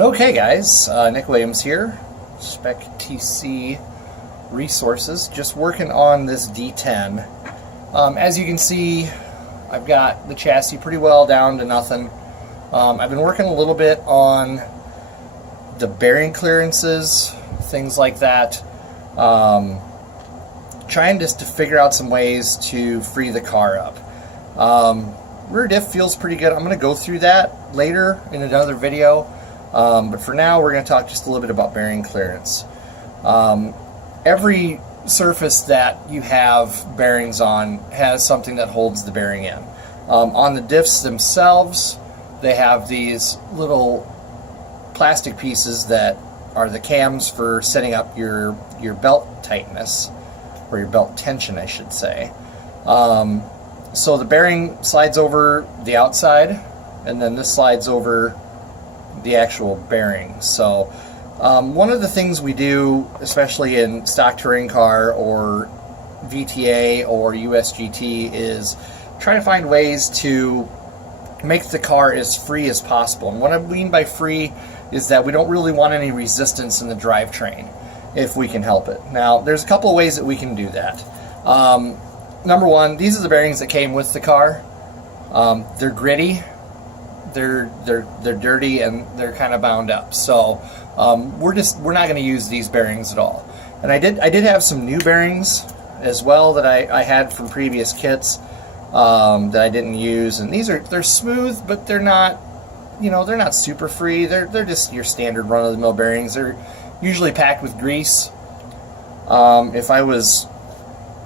Okay guys, Nick Williams here, Spec TC Resources, just working on this D10. As you can see, I've got the chassis pretty well down to nothing. I've been working a little bit on the bearing clearances, things like that, trying just to figure out some ways to free the car up. Rear diff feels pretty good. I'm going to go through that later in another video. But for now, we're going to talk just a little bit about bearing clearance. Every surface that you have bearings on has something that holds the bearing in. On the diffs themselves, they have these little plastic pieces that are the cams for setting up your belt tightness, or your belt tension, I should say. So the bearing slides over the outside, and then this slides over the actual bearing. So one of the things we do, especially in stock touring car or VTA or USGT, is try to find ways to make the car as free as possible. And what I mean by free is that we don't really want any resistance in the drivetrain if we can help it. Now, there's a couple of ways that we can do that. Number one, these are the bearings that came with the car. They're gritty, they're dirty, and they're kind of bound up. So we're not going to use these bearings at all. And I did have some new bearings as well that I had from previous kits that I didn't use. And they're smooth, but they're not, they're not super free. They're just your standard run-of-the-mill bearings. They're usually packed with grease. If I was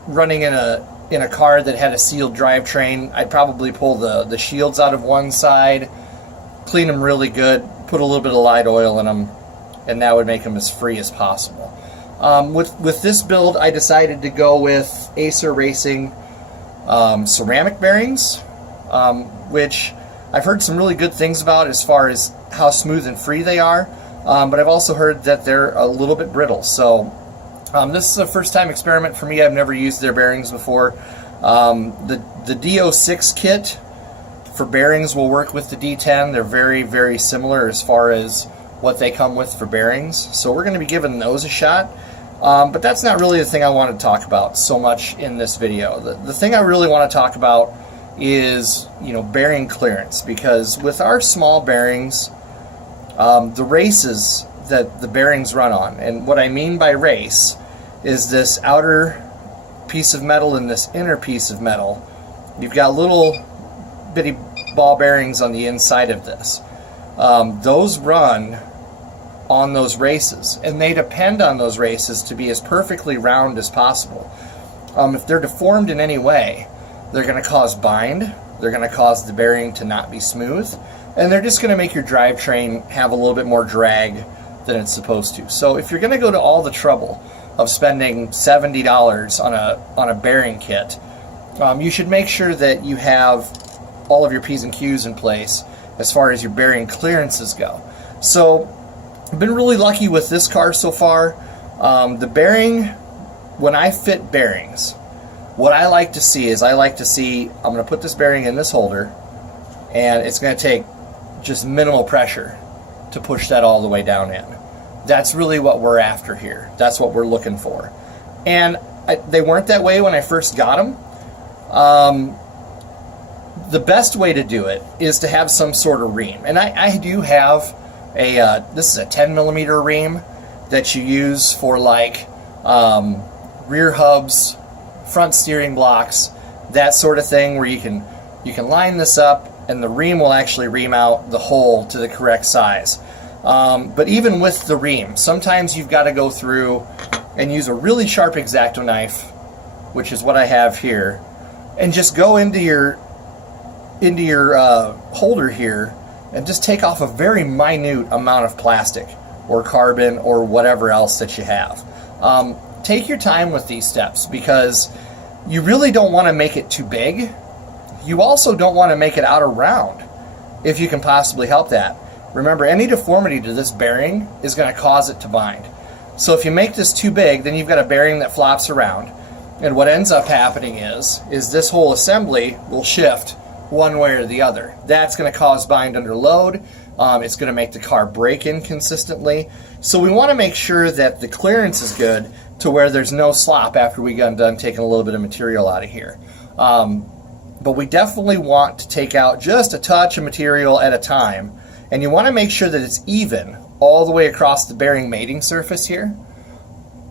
running in a car that had a sealed drivetrain, I'd probably pull the shields out of one side, clean them really good, put a little bit of light oil in them, and that would make them as free as possible. With this build, I decided to go with Acer Racing ceramic bearings, which I've heard some really good things about as far as how smooth and free they are, but I've also heard that they're a little bit brittle. So this is a first-time experiment for me. I've never used their bearings before. The D06 kit for bearings will work with the D10. They're very, very similar as far as what they come with for bearings. So we're going to be giving those a shot. But that's not really the thing I want to talk about so much in this video. The thing I really want to talk about is, bearing clearance. Because with our small bearings, the races that the bearings run on, and what I mean by race is this outer piece of metal and this inner piece of metal. You've got little bitty ball bearings on the inside of this. Those run on those races, and they depend on those races to be as perfectly round as possible. If they're deformed in any way, they're going to cause bind, they're going to cause the bearing to not be smooth, and they're just going to make your drivetrain have a little bit more drag than it's supposed to. So if you're going to go to all the trouble of spending $70 on a bearing kit, you should make sure that you have all of your P's and Q's in place as far as your bearing clearances go. So I've been really lucky with this car so far. The bearing, when I fit bearings, what I like to see is I'm going to put this bearing in this holder, and it's going to take just minimal pressure to push that all the way down in. That's really what we're after here. That's what we're looking for. And they weren't that way when I first got them. The best way to do it is to have some sort of ream. And I do have this is a 10mm ream that you use for like rear hubs, front steering blocks, that sort of thing, where you can line this up and the ream will actually ream out the hole to the correct size. But even with the ream, sometimes you've got to go through and use a really sharp X-Acto knife, which is what I have here, and just go into your holder here and just take off a very minute amount of plastic or carbon or whatever else that you have. Take your time with these steps, because you really don't want to make it too big. You also don't want to make it out of round if you can possibly help that. Remember, any deformity to this bearing is going to cause it to bind. So if you make this too big, then you've got a bearing that flops around. And what ends up happening is this whole assembly will shift one way or the other. That's going to cause bind under load. It's going to make the car brake inconsistently. So we want to make sure that the clearance is good to where there's no slop after we got done taking a little bit of material out of here. But we definitely want to take out just a touch of material at a time. And you want to make sure that it's even all the way across the bearing mating surface here,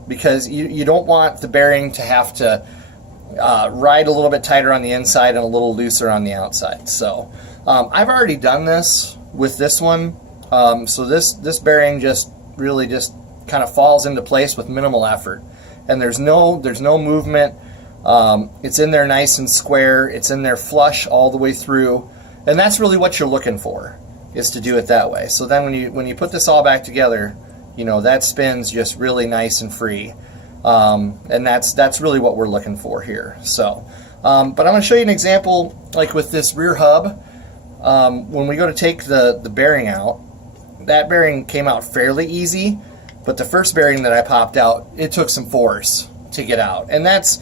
because you don't want the bearing to have to ride a little bit tighter on the inside and a little looser on the outside. So I've already done this with this one. So this bearing just really just kind of falls into place with minimal effort, and there's no movement. It's in there nice and square. It's in there flush all the way through, and that's really what you're looking for, is to do it that way. So then when you put this all back together, you know, that spins just really nice and free, and that's really what we're looking for here. So but I'm going to show you an example, like with this rear hub. When we go to take the bearing out, that bearing came out fairly easy, but the first bearing that I popped out, it took some force to get out. And that's,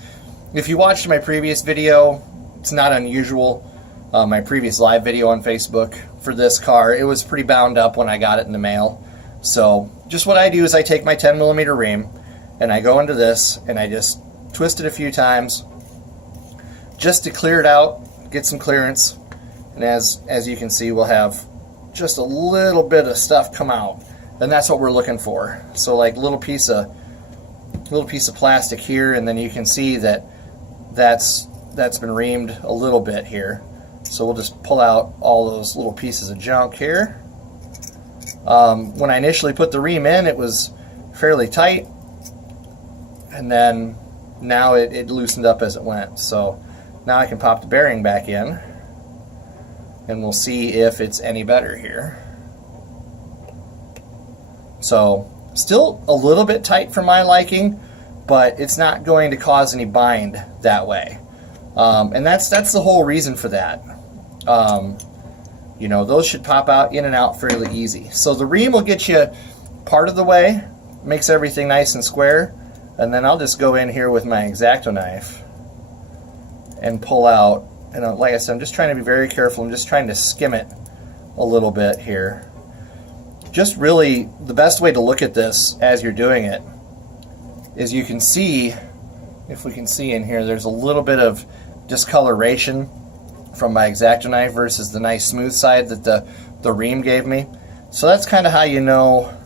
if you watched my previous video, it's not unusual. My previous live video on Facebook for this car, it was pretty bound up when I got it in the mail. So just what I do is I take my 10mm ream and I go into this and I just twist it a few times just to clear it out, get some clearance. And as you can see, we'll have just a little bit of stuff come out, and that's what we're looking for. So like little piece of plastic here, and then you can see that that's been reamed a little bit here. So we'll just pull out all those little pieces of junk here. When I initially put the ream in, it was fairly tight, and then now it loosened up as it went. So now I can pop the bearing back in, and we'll see if it's any better here. So still a little bit tight for my liking, but it's not going to cause any bind that way. And that's the whole reason for that. You know, those should pop out in and out fairly easy. So the ream will get you part of the way, makes everything nice and square, and then I'll just go in here with my X-Acto knife and pull out. And like I said, I'm just trying to be very careful. I'm just trying to skim it a little bit here. Just really, the best way to look at this as you're doing it is you can see, if we can see in here, there's a little bit of discoloration from my X-Acto knife versus the nice smooth side that the ream gave me. So that's kind of how you know.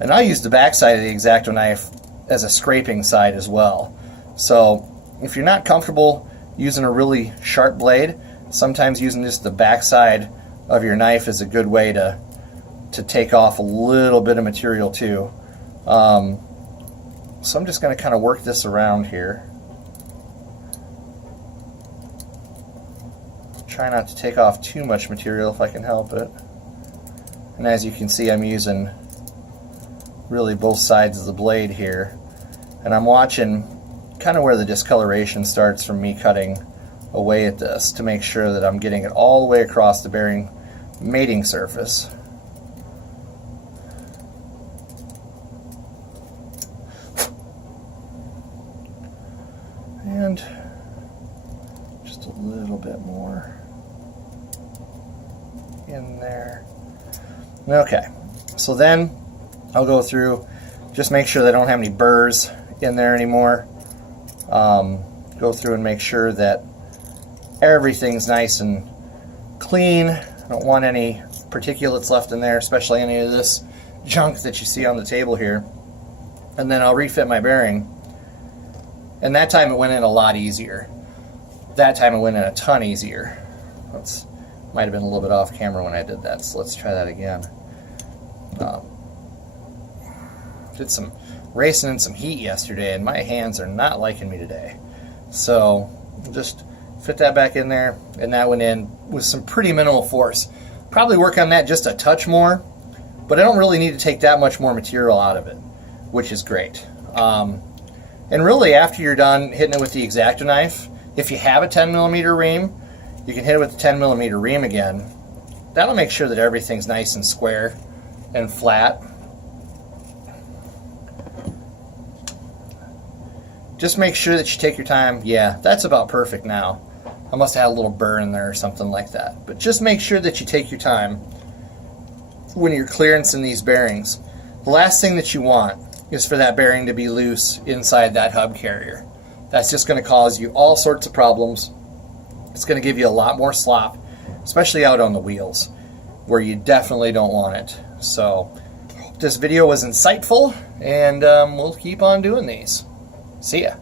And I use the back side of the X-Acto knife as a scraping side as well. So if you're not comfortable using a really sharp blade, sometimes using just the back side of your knife is a good way to take off a little bit of material too. So I'm just going to kind of work this around here. Try not to take off too much material if I can help it. And as you can see, I'm using really both sides of the blade here. And I'm watching kind of where the discoloration starts from me cutting away at this to make sure that I'm getting it all the way across the bearing mating surface. And just a little bit more in there. Okay, so then I'll go through, just make sure that I don't have any burrs in there anymore. Go through and make sure that everything's nice and clean. I don't want any particulates left in there, especially any of this junk that you see on the table here. And then I'll refit my bearing. And that time it went in a lot easier. That time it went in a ton easier. Might have been a little bit off camera when I did that, so let's try that again. Did some racing in some heat yesterday, and my hands are not liking me today. So just fit that back in there, and that went in with some pretty minimal force. Probably work on that just a touch more, but I don't really need to take that much more material out of it, which is great. And really, after you're done hitting it with the X-Acto knife, if you have a 10mm ream, you can hit it with the 10mm ream again. That'll make sure that everything's nice and square and flat. Just make sure that you take your time. Yeah, that's about perfect now. I must have had a little burr in there or something like that. But just make sure that you take your time when you're clearancing these bearings, the last thing that you want is for that bearing to be loose inside that hub carrier. That's just going to cause you all sorts of problems. It's going to give you a lot more slop, especially out on the wheels, where you definitely don't want it. So, hope this video was insightful, and we'll keep on doing these. See ya.